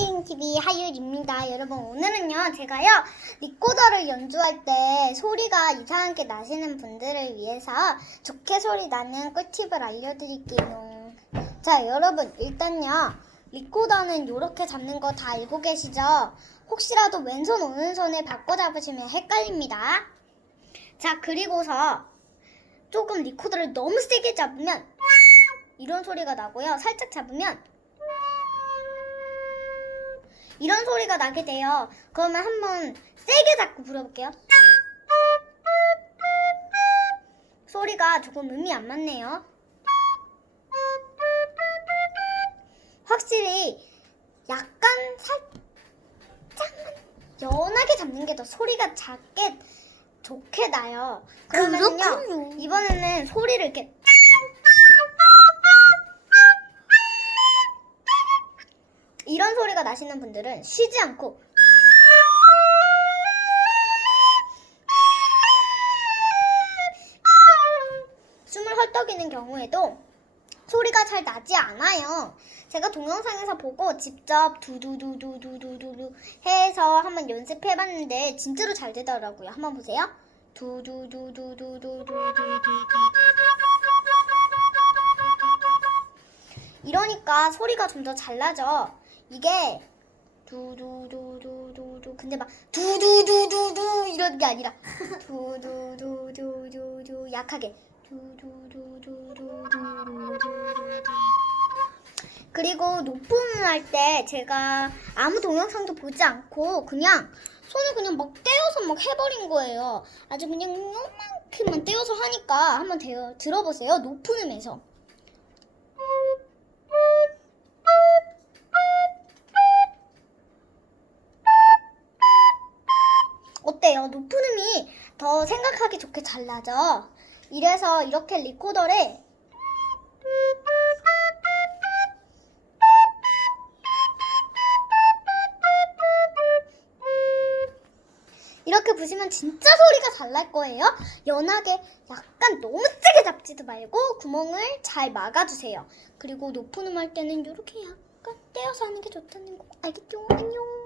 하이링TV 하율입니다. 여러분, 오늘은요 제가요 리코더를 연주할 때 소리가 이상하게 나시는 분들을 위해서 좋게 소리 나는 꿀팁을 알려드릴게요. 자, 여러분, 일단요 리코더는 이렇게 잡는 거 다 알고 계시죠? 혹시라도 왼손 오른손을 바꿔 잡으시면 헷갈립니다. 자, 그리고서 조금 리코더를 너무 세게 잡으면 이런 소리가 나고요, 살짝 잡으면 이런 소리가 나게 돼요. 그러면 한번 세게 잡고 불어볼게요. 소리가 조금 음이 안 맞네요. 확실히 약간 살짝만 연하게 잡는 게 더 소리가 작게 좋게 나요. 그러면요, 그렇군요. 이번에는 소리를 이렇게 이런 소리가 나시는 분들은 쉬지 않고 숨을 헐떡이는 경우에도 소리가 잘 나지 않아요. 제가 동영상에서 보고 직접 두두두두두두두 해서 한번 연습해봤는데 진짜로 잘 되더라고요. 한번 보세요. 두두두두두두두두두. 이러니까 소리가 좀 더 잘 나죠. 이게 두두두두두두 근데 막 두두두두두 이런 게 아니라 두두두두두두 약하게 두두두두두두두. 그리고 높음을 할 때 제가 아무 동영상도 보지 않고 그냥 손을 그냥 막 떼어서 막 해버린 거예요. 아주 그냥 요만큼만 떼어서 하니까 한번 들어보세요. 높은 음에서. 어때요? 높은 음이 더 생각하기 좋게 잘 나죠? 이래서 이렇게 리코더를 이렇게 부시면 진짜 소리가 잘 날 거예요. 연하게 약간 너무 세게 잡지도 말고 구멍을 잘 막아주세요. 그리고 높은 음 할 때는 이렇게 약간 떼어서 하는 게 좋다는 거 알겠죠? 안녕.